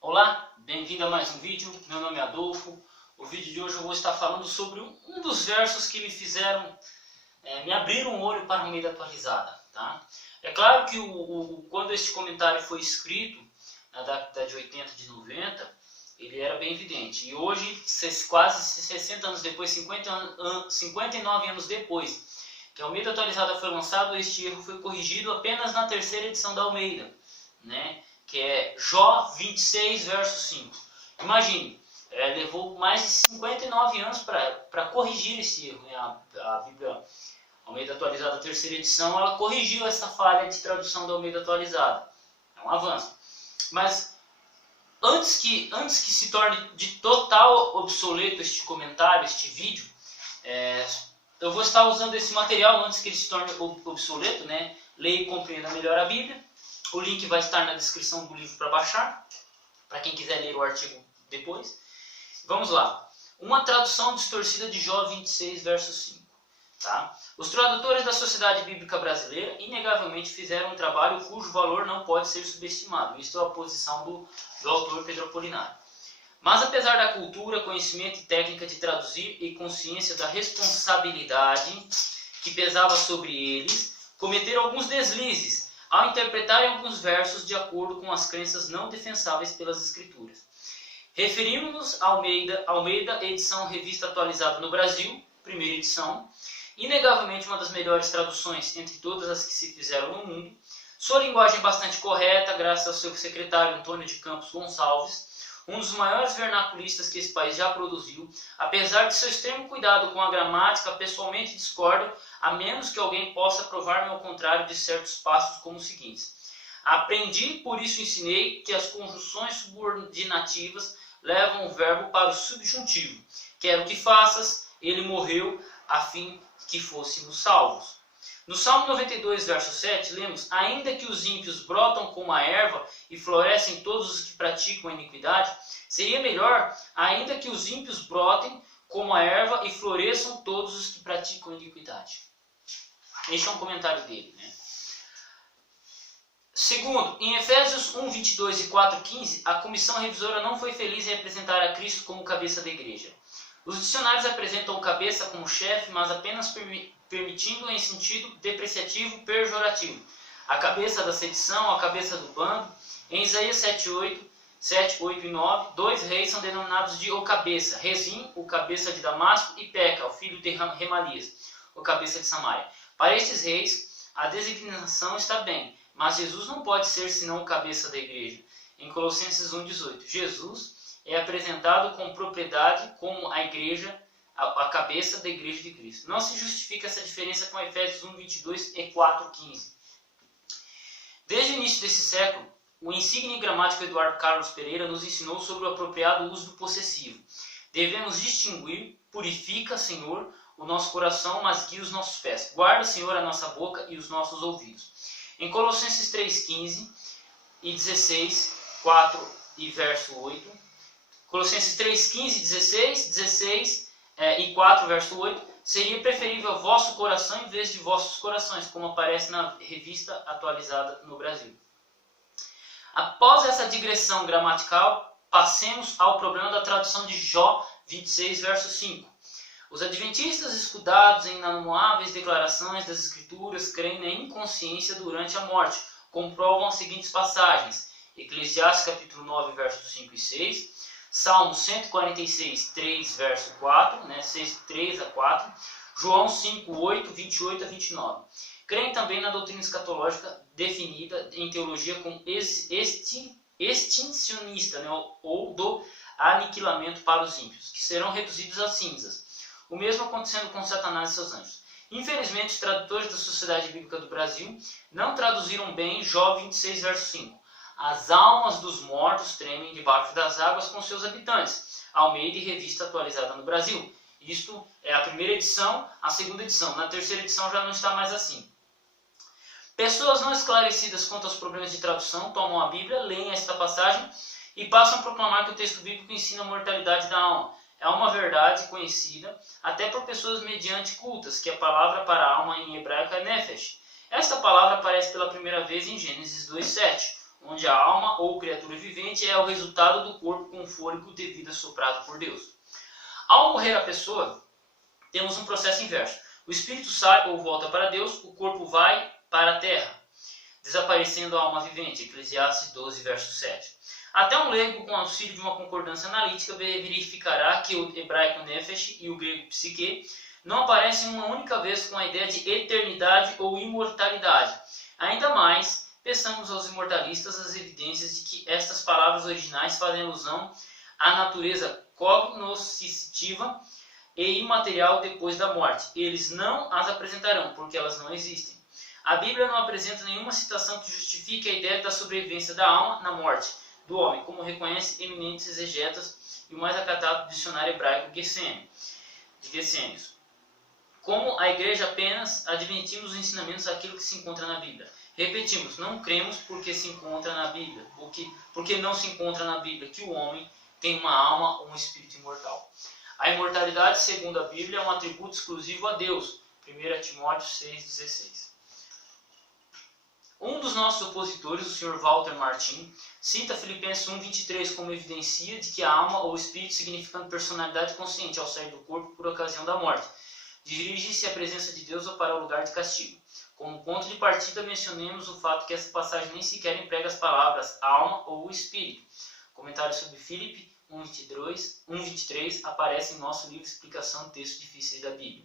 Olá, bem-vindo a mais um vídeo. Meu nome é Adolfo. O vídeo de hoje eu vou estar falando sobre um dos versos que me fizeram, me abriram o olho para a Almeida atualizada. Tá? É claro que quando este comentário foi escrito, na década de 80, de 90, ele era bem evidente. E hoje, quase 60 anos depois, 59 anos depois que a Almeida atualizada foi lançado, este erro foi corrigido apenas na terceira edição da Almeida, né? Que é Jó 26, verso 5. Imagine, levou mais de 59 anos para corrigir esse erro. Né? A Bíblia Almeida Atualizada, terceira edição, ela corrigiu essa falha de tradução da Almeida Atualizada. É um avanço. Mas antes que se torne de total obsoleto este comentário, este vídeo, eu vou estar usando esse material antes que ele se torne obsoleto, né? Leia e compreenda melhor a Bíblia. O link vai estar na descrição do livro para baixar, para quem quiser ler o artigo depois. Vamos lá. Uma tradução distorcida de Jó 26, verso 5. Tá? Os tradutores da Sociedade Bíblica Brasileira inegavelmente fizeram um trabalho cujo valor não pode ser subestimado. Isto é a posição do autor Pedro Apolinário. Mas apesar da cultura, conhecimento e técnica de traduzir e consciência da responsabilidade que pesava sobre eles, cometeram alguns deslizes ao interpretarem alguns versos de acordo com as crenças não defensáveis pelas Escrituras. Referimos-nos a Almeida, edição revista atualizada no Brasil, primeira edição, inegavelmente uma das melhores traduções entre todas as que se fizeram no mundo, sua linguagem bastante correta, graças ao seu secretário Antônio de Campos Gonçalves, um dos maiores vernaculistas que esse país já produziu. Apesar de seu extremo cuidado com a gramática, pessoalmente discordo, a menos que alguém possa provar-me ao contrário de certos passos como os seguintes. Aprendi, por isso ensinei, que as conjunções subordinativas levam o verbo para o subjuntivo. Quero que faças, ele morreu, a fim que fôssemos salvos. No Salmo 92, verso 7, lemos: ainda que os ímpios brotam como a erva e florescem todos os que praticam a iniquidade, seria melhor, ainda que os ímpios brotem como a erva e floresçam todos os que praticam a iniquidade. Este é um comentário dele. Né? Segundo, em Efésios 1, 22 e 4, 15, a comissão revisora não foi feliz em apresentar a Cristo como cabeça da igreja. Os dicionários apresentam o cabeça como chefe, mas apenas permitindo em sentido depreciativo pejorativo. A cabeça da sedição, a cabeça do bando. Em Isaías 7, 8 e 9, dois reis são denominados de o cabeça. Rezim, o cabeça de Damasco, e Peca, o filho de Remalias, o cabeça de Samaria. Para estes reis, a designação está bem, mas Jesus não pode ser senão o cabeça da igreja. Em Colossenses 1,18, Jesus é apresentado com propriedade como a igreja, a cabeça da igreja de Cristo. Não se justifica essa diferença com Efésios 1, 22 e 4, 15. Desde o início desse século, o insigne gramático Eduardo Carlos Pereira nos ensinou sobre o apropriado uso do possessivo. Devemos distinguir: purifica, Senhor, o nosso coração, mas guia os nossos pés. Guarda, Senhor, a nossa boca e os nossos ouvidos. Em Colossenses 3, 15 e 16, 4 e verso 8, Colossenses 3, 15, 16 e 4, verso 8, seria preferível vosso coração em vez de vossos corações, como aparece na revista atualizada no Brasil. Após essa digressão gramatical, passemos ao problema da tradução de Jó 26, verso 5. Os adventistas, escudados em inanuáveis declarações das Escrituras, creem na inconsciência durante a morte. Comprovam as seguintes passagens: Eclesiastes capítulo 9, versos 5 e 6, Salmo 146, 3, verso 4, 3 a 4, João 5, 8, 28 a 29. Creem também na doutrina escatológica definida em teologia como extincionista, ou do aniquilamento para os ímpios, que serão reduzidos a cinzas. O mesmo acontecendo com Satanás e seus anjos. Infelizmente, os tradutores da Sociedade Bíblica do Brasil não traduziram bem Jó 26, verso 5. As almas dos mortos tremem debaixo das águas com seus habitantes. Almeida e revista atualizada no Brasil. Isto é a primeira edição, a segunda edição. Na terceira edição já não está mais assim. Pessoas não esclarecidas quanto aos problemas de tradução tomam a Bíblia, leem esta passagem e passam a proclamar que o texto bíblico ensina a mortalidade da alma. É uma verdade conhecida até por pessoas mediante cultas, que a palavra para alma em hebraico é nefesh. Esta palavra aparece pela primeira vez em Gênesis 2:7, onde a alma ou criatura vivente é o resultado do corpo com fôlego de vida soprado por Deus. Ao morrer a pessoa, temos um processo inverso. O espírito sai ou volta para Deus, o corpo vai para a terra, desaparecendo a alma vivente. Eclesiastes 12, verso 7. Até um leigo, com auxílio de uma concordância analítica, verificará que o hebraico nefesh e o grego psique não aparecem uma única vez com a ideia de eternidade ou imortalidade. Ainda mais, peçamos aos imortalistas as evidências de que estas palavras originais fazem alusão à natureza cognoscitiva e imaterial depois da morte. Eles não as apresentarão, porque elas não existem. A Bíblia não apresenta nenhuma citação que justifique a ideia da sobrevivência da alma na morte do homem, como reconhece eminentes exegetas e o mais acatado dicionário hebraico de Gesenius. Como a igreja apenas admitimos os ensinamentos daquilo que se encontra na Bíblia. Repetimos, não cremos porque se encontra na Bíblia, porque não se encontra na Bíblia que o homem tem uma alma ou um espírito imortal. A imortalidade, segundo a Bíblia, é um atributo exclusivo a Deus. 1 Timóteo 6,16. Um dos nossos opositores, o Sr. Walter Martin, cita Filipenses 1,23 como evidência de que a alma ou espírito, significando personalidade consciente ao sair do corpo por ocasião da morte, dirige-se à presença de Deus ou para o lugar de castigo. Como ponto de partida, mencionemos o fato que essa passagem nem sequer emprega as palavras alma ou espírito. Comentário sobre Filipe 1,23 aparece em nosso livro Explicação de Textos Difíceis da Bíblia.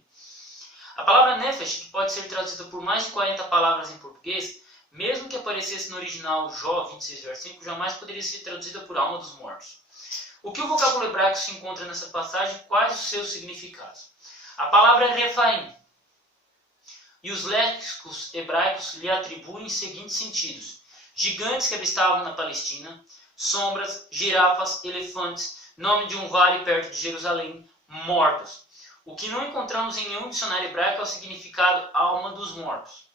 A palavra nefesh, que pode ser traduzida por mais de 40 palavras em português, mesmo que aparecesse no original Jó 26, verso 5, jamais poderia ser traduzida por alma dos mortos. O que o vocábulo hebraico se encontra nessa passagem? Quais os seus significados? A palavra é refaim, e os léxicos hebraicos lhe atribuem os seguintes sentidos: gigantes que habitavam na Palestina, sombras, girafas, elefantes, nome de um vale perto de Jerusalém, mortos. O que não encontramos em nenhum dicionário hebraico é o significado alma dos mortos.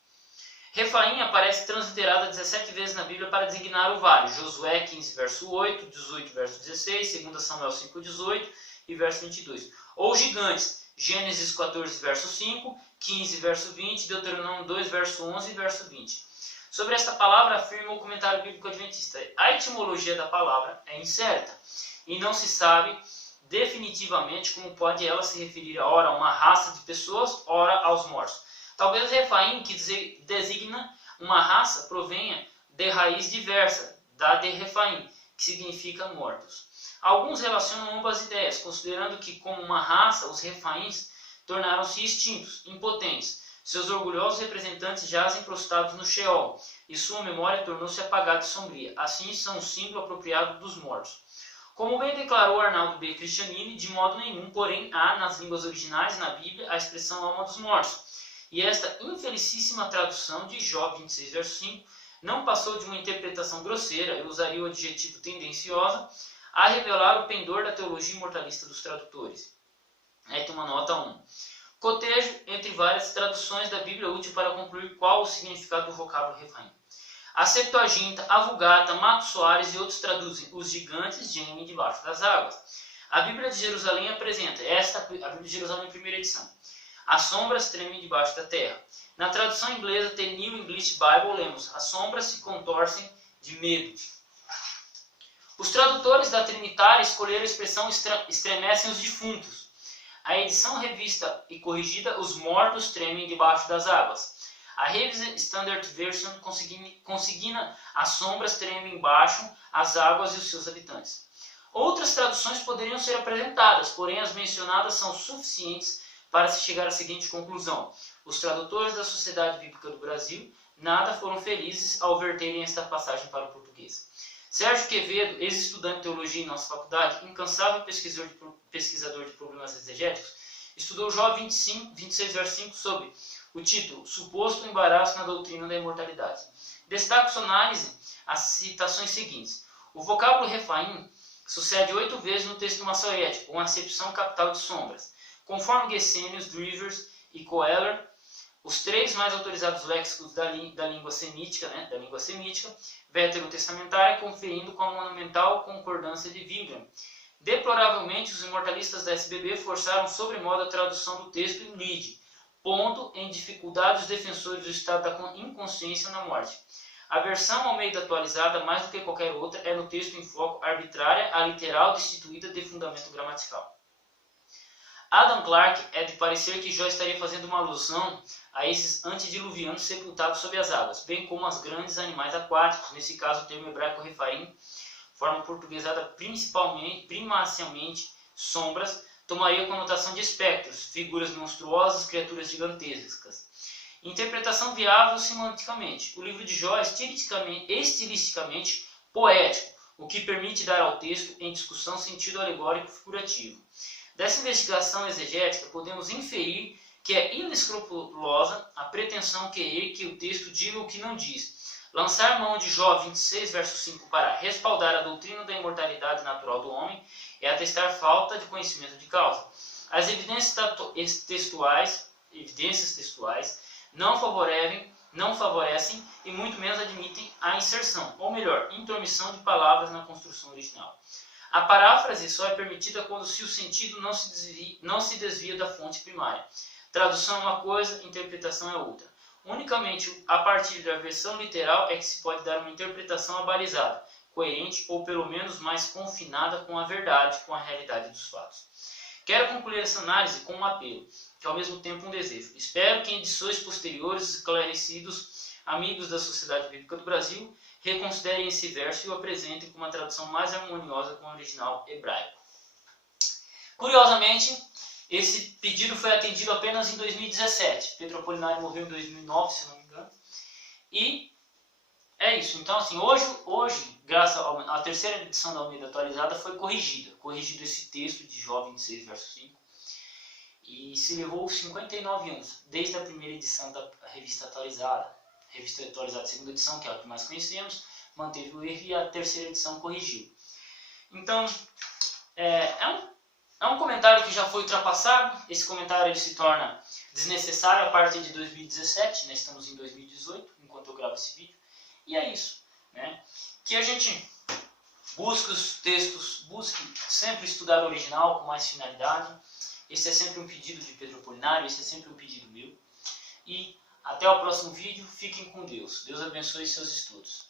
Refaim aparece transliterada 17 vezes na Bíblia para designar o vale. Josué 15, verso 8, 18, verso 16, 2 Samuel 5, 18 e verso 22. Ou gigantes, Gênesis 14, verso 5, 15, verso 20, Deuteronômio 2, verso 11 e verso 20. Sobre esta palavra afirma o comentário bíblico adventista: a etimologia da palavra é incerta e não se sabe definitivamente como pode ela se referir ora a uma raça de pessoas, ora aos mortos. Talvez Refaim, que designa uma raça, provenha de raiz diversa, da de Refaim, que significa mortos. Alguns relacionam ambas ideias, considerando que, como uma raça, os Refaíns tornaram-se extintos, impotentes. Seus orgulhosos representantes jazem prostrados no Sheol, e sua memória tornou-se apagada e sombria. Assim, são um símbolo apropriado dos mortos. Como bem declarou Arnaldo B. Cristianini, de modo nenhum, porém, há nas línguas originais na Bíblia a expressão alma dos mortos. E esta infelicíssima tradução de Jó 26, verso 5, não passou de uma interpretação grosseira, eu usaria o adjetivo tendenciosa, a revelar o pendor da teologia imortalista dos tradutores. Aí tem uma nota 1. Cotejo entre várias traduções da Bíblia útil para concluir qual o significado do vocábulo Refaim. A Septuaginta, a Vulgata, Mato Soares e outros traduzem os gigantes gemem debaixo das águas. A Bíblia de Jerusalém apresenta, a Bíblia de Jerusalém em primeira edição, as sombras tremem debaixo da terra. Na tradução inglesa The New English Bible lemos, as sombras se contorcem de medo. Os tradutores da Trinitária escolheram a expressão estremecem os defuntos. A edição revista e corrigida, os mortos tremem debaixo das águas. A Revised Standard Version consigna as sombras tremem embaixo, as águas e os seus habitantes. Outras traduções poderiam ser apresentadas, porém as mencionadas são suficientes para se chegar à seguinte conclusão: os tradutores da Sociedade Bíblica do Brasil nada foram felizes ao verterem esta passagem para o português. Sérgio Quevedo, ex-estudante de teologia em nossa faculdade, incansável pesquisador de problemas exegéticos, estudou Jó 26, verso 5 sob o título Suposto embaraço na doutrina da imortalidade. Destaco sua análise as citações seguintes. O vocábulo Refaim sucede 8 vezes no texto maçorético, com acepção capital de sombras. Conforme Gesenius, Drivers e Koehler, os 3 mais autorizados léxicos da língua semítica, veterotestamentária, conferindo com a monumental concordância de Vingram. Deploravelmente, os imortalistas da SBB forçaram sobremodo a tradução do texto em Lide, ponto em dificuldade os defensores do estado da inconsciência na morte. A versão Almeida atualizada, mais do que qualquer outra, é no texto em foco arbitrária, aliteral, destituída de fundamento gramatical. Adam Clarke é de parecer que Jó estaria fazendo uma alusão a esses antediluvianos sepultados sob as águas, bem como aos grandes animais aquáticos, nesse caso o termo hebraico refarim, forma portuguesada primacialmente sombras, tomaria a conotação de espectros, figuras monstruosas, criaturas gigantescas. Interpretação viável semanticamente. O livro de Jó é estilisticamente poético, o que permite dar ao texto em discussão sentido alegórico figurativo. Dessa investigação exegética, podemos inferir que é inescrupulosa a pretensão que o texto diga o que não diz. Lançar mão de Jó 26, verso 5 para respaldar a doutrina da imortalidade natural do homem é atestar falta de conhecimento de causa. As evidências textuais não favorecem e muito menos admitem a inserção, ou melhor, intromissão de palavras na construção original. A paráfrase só é permitida quando o sentido não se desvia da fonte primária. Tradução é uma coisa, interpretação é outra. Unicamente a partir da versão literal é que se pode dar uma interpretação abalizada, coerente ou pelo menos mais confinada com a verdade, com a realidade dos fatos. Quero concluir essa análise com um apelo, que é ao mesmo tempo um desejo. Espero que em edições posteriores, esclarecidos amigos da Sociedade Bíblica do Brasil reconsiderem esse verso e o apresentem com uma tradução mais harmoniosa com o original hebraico. Curiosamente, esse pedido foi atendido apenas em 2017. Pedro Apolinário morreu em 2009, se não me engano. E é isso. Então, assim, hoje graças à terceira edição da Almeida atualizada, foi corrigido esse texto de Jó 26, verso 5. E se levou 59 anos, desde a primeira edição da revista atualizada. Revista atualizada, segunda edição, que é a que mais conhecemos, manteve o erro e a terceira edição corrigiu. Então, é um comentário que já foi ultrapassado. Esse comentário ele se torna desnecessário a partir de 2017, né? Estamos em 2018, enquanto eu gravo esse vídeo. E é isso, né? Que a gente busque os textos, busque sempre estudar o original com mais finalidade. Esse é sempre um pedido de Pedro Apolinário, esse é sempre um pedido meu. E até o próximo vídeo, fiquem com Deus. Deus abençoe seus estudos.